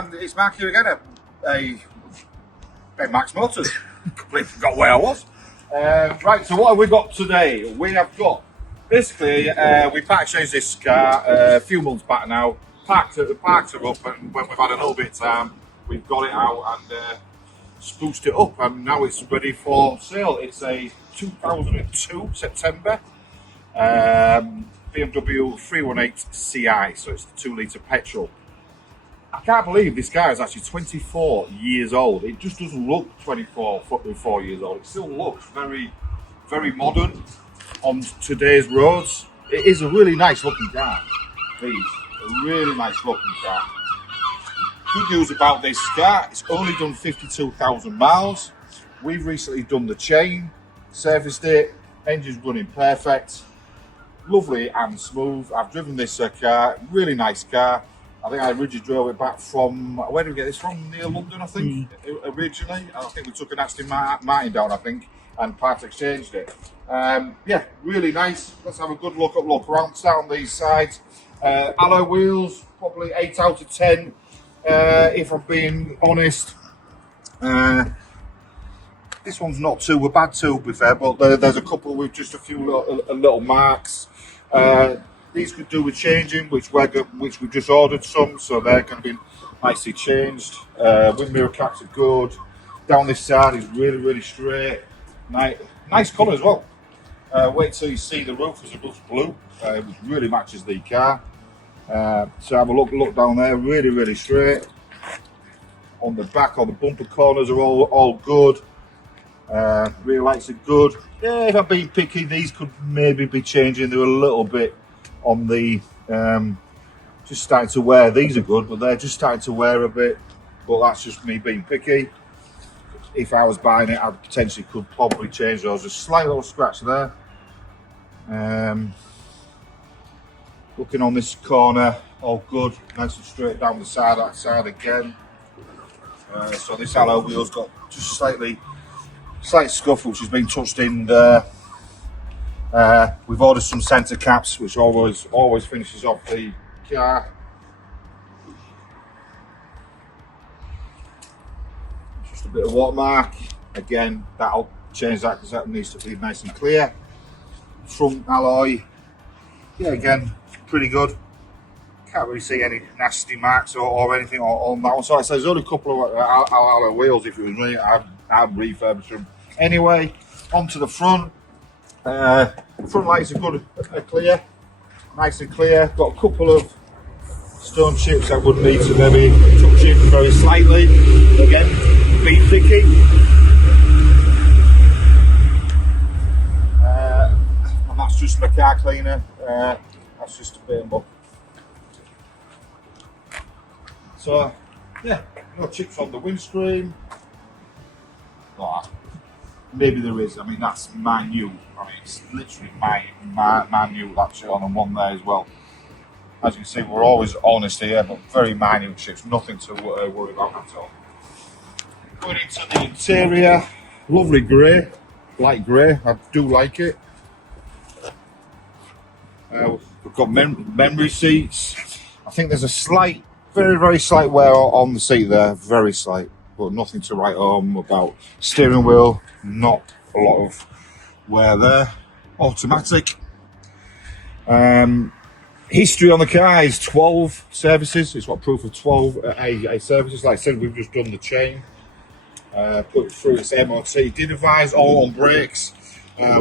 and it's Mark here again at Benmarks Motors. Completely forgot where I was. Right, so what have we got today? We have got, basically, we part exchanged this car a few months back now. Parked her up, and when we've had a little bit of time, we've got it out and spruced it up, and now it's ready for sale. It's a 2002 September BMW 318Ci, so it's the 2-litre petrol. I can't believe this car is actually 24 years old. It just doesn't look 24 years old. It still looks very, very modern on today's roads. It is a really nice looking car. Please, a really nice looking car. Good news about this car, it's only done 52,000 miles. We've recently done the chain, serviced it, engine's running perfect, lovely and smooth. I've driven this car, really nice car. I think I originally drove it back from, where did we get this from? Near London, I think, originally. I think we took an Aston Martin down, I think, and part exchanged it. Yeah, really nice. Let's have a good look around. Start on these sides. Alloy wheels, probably 8 out of 10, if I'm being honest. This one's not too bad, to be fair, but there's a couple with just a few little marks. These could do with changing, which we've just ordered some, so they're going to be nicely changed. Wind mirror caps are good. Down this side is really, really straight. Nice colour as well. Wait till you see the roof, because the roof's blue, which really matches the car. So have a look down there, really, really straight. On the back, all the bumper corners are all good. Rear lights are good. Yeah, if I'm being picky, these could maybe be changing. They're a little bit on the just starting to wear. These are good, but they're just starting to wear a bit, but that's just me being picky. If I was buying it, I potentially could probably change those. Just a slight little scratch there. Looking on this corner, all good, nice and straight down the side, that side again. So this alloy wheel's got just slight scuff, which has been touched in there. We've ordered some centre caps, which always finishes off the car. Just a bit of watermark. Again, that'll change that because that needs to be nice and clear. Front alloy, yeah, again, pretty good. Can't really see any nasty marks or anything on that one. So there's only a couple of alloy wheels. If it was me, I'd refurbish them. Anyway, onto the front. Front lights are good, clear, nice and clear. Got a couple of stone chips I would need to maybe touch in very slightly. Again, being picky. And that's just my car cleaner. That's just a bit more. So, yeah, no chips on the windscreen. Like that. Maybe there is. I mean, that's minute. I mean, it's literally minute actually on one there as well. As you can see, we're always honest here, but very minute chips. Nothing to worry about at all. Going into the interior, lovely grey, light grey. I do like it. We've got memory seats. I think there's a slight, very, very slight wear on the seat there. Very slight, but nothing to write home about. Steering wheel, not a lot of wear there. Automatic. History on the car is 12 services. It's got proof of 12 services. Like I said, we've just done the chain. Put it through its MOT. Did advise all on brakes,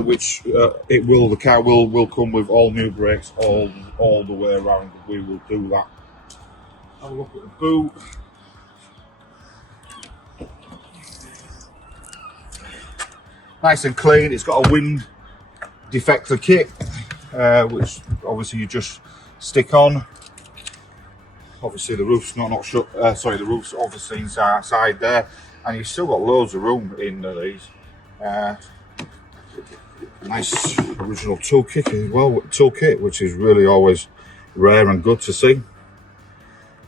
which the car will come with all new brakes all the way around. We will do that. Have a look at the boot. Nice and clean. It's got a wind deflector kit, which obviously you just stick on. Obviously the roof's not shut. The roof's obviously inside there, and you've still got loads of room in these. Nice original toolkit as well. Toolkit, which is really always rare and good to see.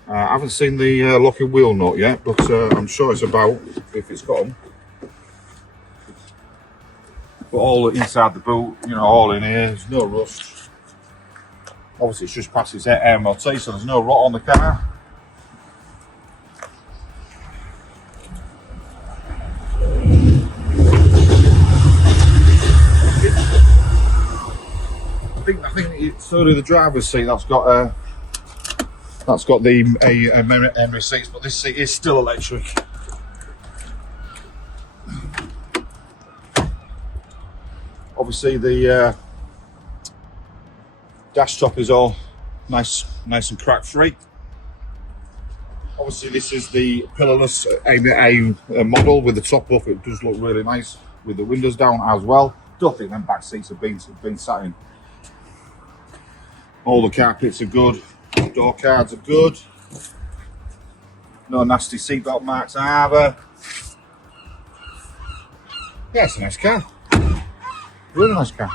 I haven't seen the locking wheel nut yet, but I'm sure it's about if it's got them. But all inside the boot, you know, all in here, there's no rust. Obviously it's just past its MOT, so there's no rot on the car. So do the driver's seat. That's got the Henry seats, but this seat is still electric. Obviously, the dash top is all nice and crack free. Obviously, this is the pillarless a model with the top up. It does look really nice with the windows down as well. Don't think them back seats have been sat in. All the carpets are good. Door cards are good. No nasty seatbelt marks either. Yeah, it's a nice car. Really nice car.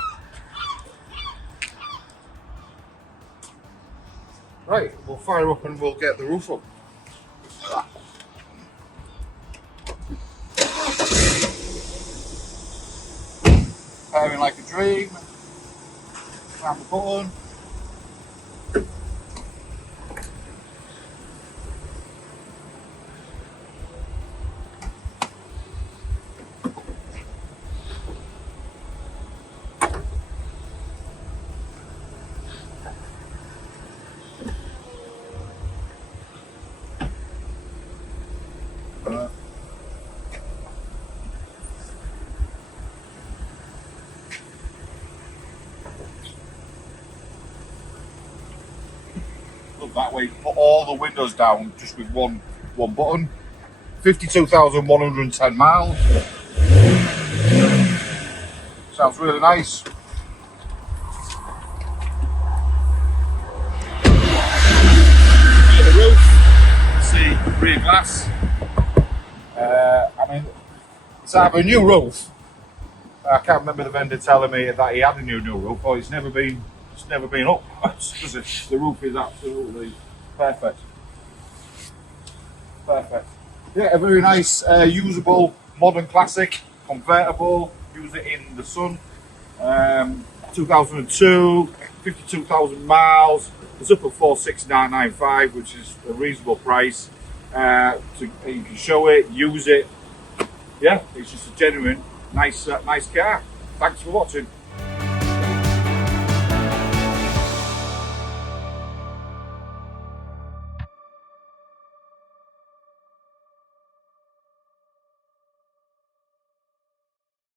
Right, we'll fire up and we'll get the roof up. Firing like a dream. Tap the button. Look that way, put all the windows down just with one button. 52,110 miles. Sounds really nice. The roof, see rear glass. I mean, it's either a new roof. I can't remember the vendor telling me that he had a new roof, or it's never been up. The roof is absolutely perfect. Perfect. Yeah, a very nice, usable, modern classic, convertible. Use it in the sun. 2002, 52,000 miles. It's up at 46995, which is a reasonable price. You can show it, use it. Yeah, it's just a genuine, nice car. Thanks for watching.